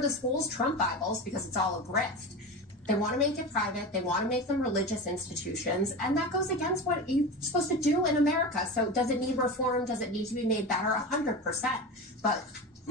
The schools Trump Bibles because it's all a grift. They want to make it private. They want to make them religious institutions. And that goes against what you're supposed to do in America. So does it need reform? Does it need to be made better? 100%. But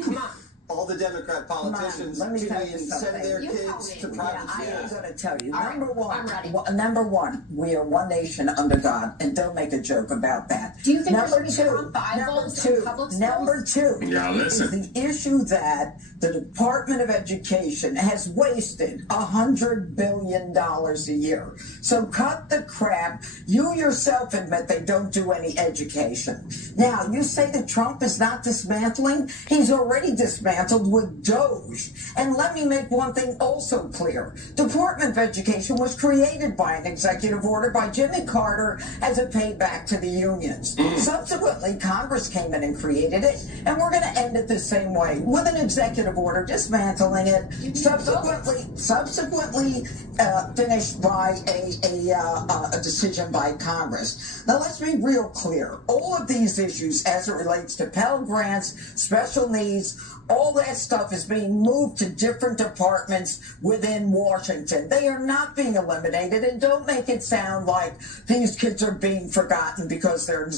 come on. All the Democrat politicians, 2 million send their kids to private schools. I'm going to tell you. All Number one, we are one nation under God, and don't make a joke about that. Do you think number there should be Trump Bibles in public schools? Number two is the issue that the Department of Education has wasted $100 billion a year. So cut the crap. You yourself admit they don't do any education. Now, you say that Trump is not dismantling? He's already dismantling with Doge. And let me make one thing also clear. Department of Education was created by an executive order by Jimmy Carter as a payback to the unions. Subsequently, Congress came in and created it, and we're going to end it the same way, with an executive order dismantling it, subsequently finished by a decision by Congress. Now, let's be real clear. All of these issues, as it relates to Pell Grants, special needs, all that stuff is being moved to different departments within Washington. They are not being eliminated, and don't make it sound like these kids are being forgotten because they're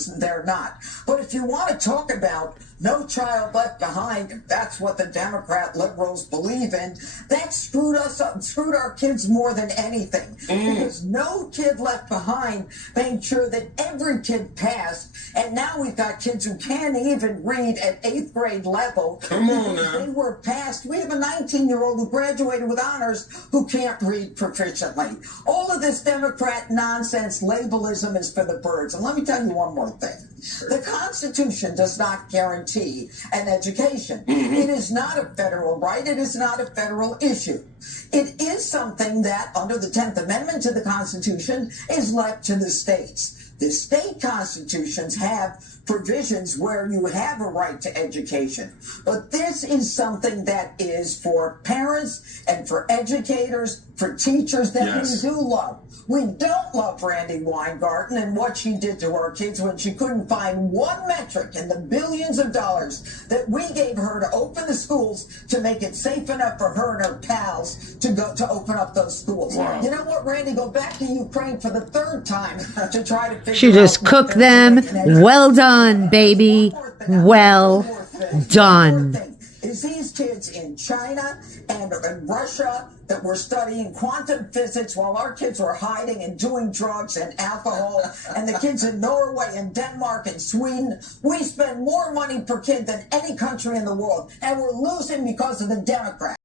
not. But if you want to talk about no child left behind, if that's what the Democrat liberals believe in, that screwed us up, screwed our kids more than anything. Because no kid left behind made sure that every kid passed, and now we've got kids who can't even read at 8th grade level. Come on now. They were passed. We have a 19-year-old who graduated with honors who can't read proficiently. All of this Democrat nonsense labelism is for the birds. And let me tell you one more thing. The Constitution does not guarantee an education. It is not a federal right. It is not a federal issue. It is something that, under the 10th Amendment to the Constitution, is left to the states. The state constitutions have provisions where you have a right to education. But this is something that is for parents and for educators, for teachers that we do love. We don't love Randy Weingarten and what she did to our kids when she couldn't find one metric in the billions of dollars that we gave her to open the schools to make it safe enough for her and her pals to go to open up those schools. Wow. You know what, Randy? Go back to Ukraine for the third time to try to figure out. She just cooked them. Well done, baby. Well done. Is these kids in China and in Russia that were studying quantum physics while our kids were hiding and doing drugs and alcohol, and the kids in Norway and Denmark and Sweden, we spend more money per kid than any country in the world, and we're losing because of the Democrats.